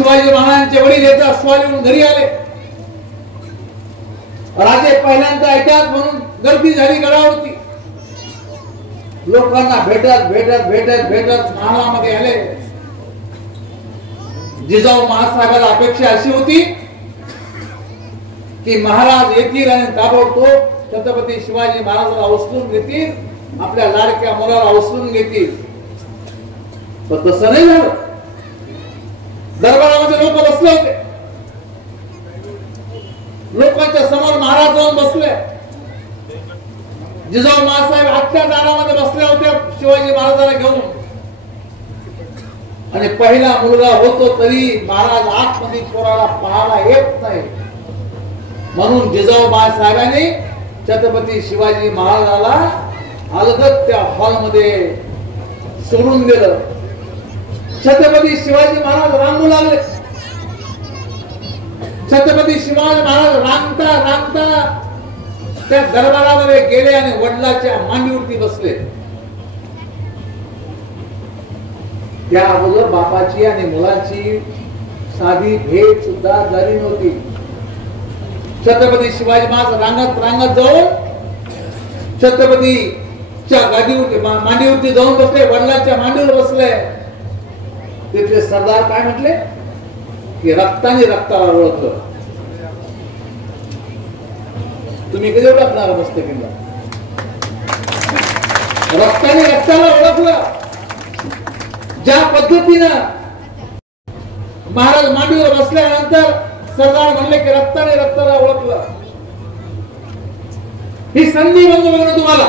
शिवाजी महाराजांचे वडील येतात अश्वावरून घरी आले. राजे पहिल्यांदा ऐकतात म्हणून गर्दी झाली गडावरती. लोकांना भेटत भेटत भेटत भेटत महालामध्ये आले. जिजाऊ महासाहेबाला अपेक्षा अशी होती की महाराज येतील आणि ताबडतोब छत्रपती शिवाजी महाराजांना उचलून घेतील, आपल्या लाडक्या मुलाला उचलून घेतील. पण तसं नाही झालं. दरबारामध्ये लोक बसले होते. लोकांच्या समोर महाराज जाऊन बसले. जिजाऊ महासाहेब आजच्या दारामध्ये बसल्या होत्या शिवाजी महाराजांना घेऊन. आणि पहिला मुलगा होतो तरी महाराज आतमध्ये पोराला पाहायला येत नाही, म्हणून जिजाऊ महासाहेबांनी छत्रपती शिवाजी महाराजाला अलगद त्या हॉलमध्ये सोडून दिलं. छत्रपती शिवाजी महाराज रांगू लागले. छत्रपती शिवाजी महाराज रांगता रांगता त्या दरबारामध्ये गेले आणि वडिलांच्या मांडीवरती बसले. त्या अगोदर बापाची आणि मुलाची साधी भेट सुद्धा झाली नव्हती. छत्रपती शिवाजी महाराज रांगत रांगत जाऊन छत्रपतीच्या गादीवरती मांडीवरती जाऊन बसले, वडिलांच्या मांडीवर बसले. तिथले सरदार काय म्हटले की रक्ताने रक्ताला ओळखलं. तुम्ही कधी ओळखणार मस्तकीला? रक्ताने रक्ताला ओळखलं. ज्या पद्धतीनं महाराज मांडीवर बसल्यानंतर सरदार म्हणले की रक्ताने रक्ताला ओळखलं. ही संधी बंधू तुम्हाला